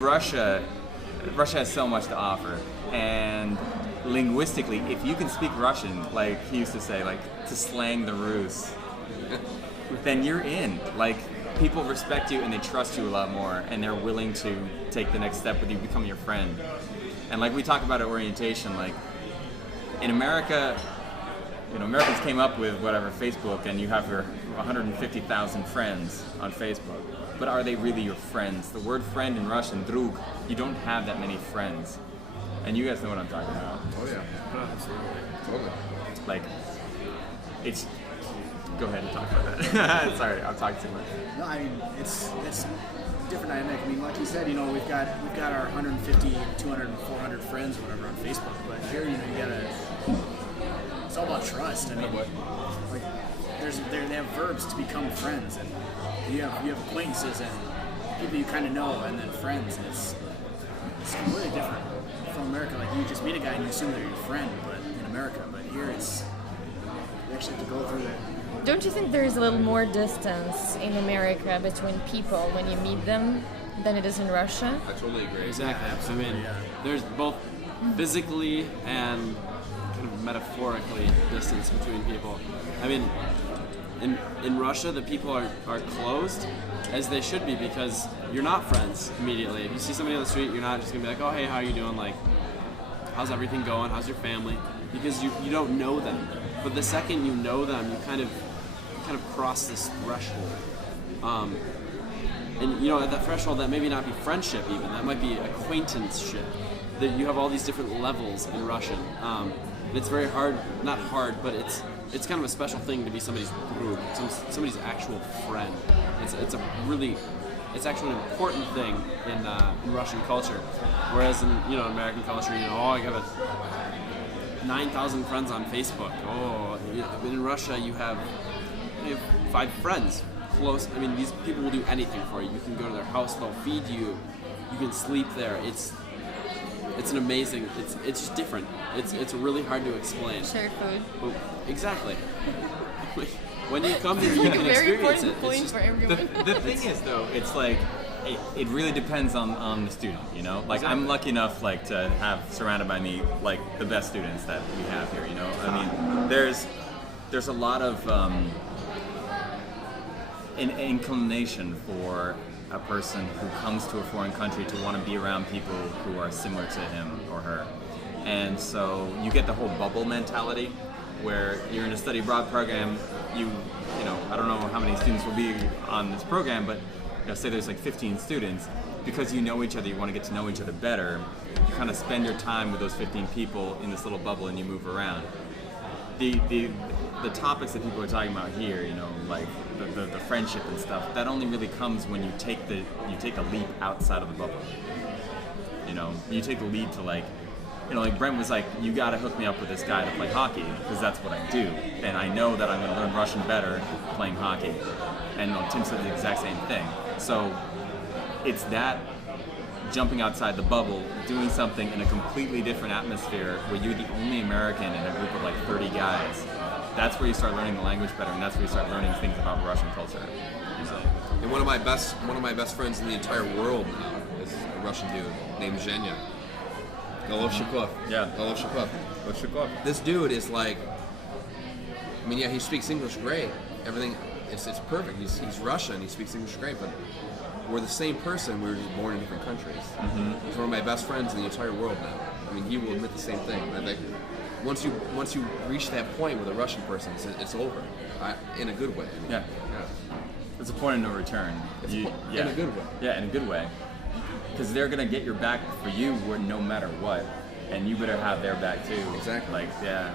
Russia has so much to offer, and linguistically, if you can speak Russian, like he used to say, like to slang the Rus, then you're in. Like, people respect you and they trust you a lot more, and they're willing to take the next step with you, become your friend. And like we talk about at orientation, like in America, Americans came up with whatever, Facebook, and you have your 150,000 friends on Facebook. But are they really your friends? The word friend in Russian, drug, you don't have that many friends. And you guys know what I'm talking about. Oh yeah, absolutely, totally. Like, it's. Go ahead and talk about that. Sorry, I'm talking too much. No, I mean it's different dynamic. I mean, like you said, we've got our 150, 200, 400 friends or whatever on Facebook. But here, you gotta. It's all about trust. I mean, like they have verbs to become friends, and you have acquaintances and people you kind of know, and then friends, and it's completely different from America. Like, you just meet a guy and you assume they're your friend, but in America, but here it's you actually have to go through that. Don't you think there is a little more distance in America between people when you meet them than it is in Russia? I totally agree. Exactly. Yeah, absolutely, I mean, yeah. there's both physically and kind of metaphorically distance between people. I mean, in Russia, the people are closed, as they should be, because you're not friends immediately. If you see somebody on the street, you're not just gonna be like, oh, hey, how are you doing? Like, how's everything going? How's your family? Because you don't know them. But the second you know them, you kind of cross this threshold. And at that threshold, that maybe not be friendship even. That might be acquaintanceship. That you have all these different levels in Russian. It's very hard, not hard, but it's kind of a special thing to be somebody's group, somebody's actual friend. It's actually an important thing in Russian culture. Whereas in American culture, I got 9,000 friends on Facebook. But in Russia you have 5 friends close. I mean, these people will do anything for you. You can go to their house, they'll feed you. You can sleep there. It's an amazing. It's just different. It's really hard to explain. Share food. But, exactly. When you come here, It's you like can a very experience important it. point It's for just, everyone. The thing is, though, it's like it really depends on the student. Like, I'm lucky enough to have surrounded by me like the best students that we have here. I mean, there's a lot of an inclination for a person who comes to a foreign country to want to be around people who are similar to him or her. And so you get the whole bubble mentality where you're in a study abroad program, I don't know how many students will be on this program, but say there's like 15 students. Because you know each other, you want to get to know each other better, you kind of spend your time with those 15 people in this little bubble and you move around. The topics that people are talking about here, like the friendship and stuff, that only really comes when you take a leap outside of the bubble. You take the leap to like Brent was like, you got to hook me up with this guy to play hockey, because that's what I do, and I know that I'm going to learn Russian better playing hockey. And Tim said the exact same thing. So it's that jumping outside the bubble, doing something in a completely different atmosphere where you're the only American in a group of like 30 guys. That's where you start learning the language better, and that's where you start learning things about Russian culture. And one of my best friends in the entire world now is a Russian dude named Zhenya. Goloshikov. Yeah. Goloshikov. This dude is like, I mean, yeah, he speaks English great. Everything, it's perfect. He's Russian. He speaks English great, but we're the same person. We were just born in different countries. Mm-hmm. He's one of my best friends in the entire world now. I mean, he will admit the same thing. I think once you reach that point with a Russian person, it's over, in a good way. I mean, Yeah. It's a point of no return. In a good way. Yeah, in a good way. Because they're gonna get your back for you no matter what, and you better have their back too. Exactly. Like, yeah.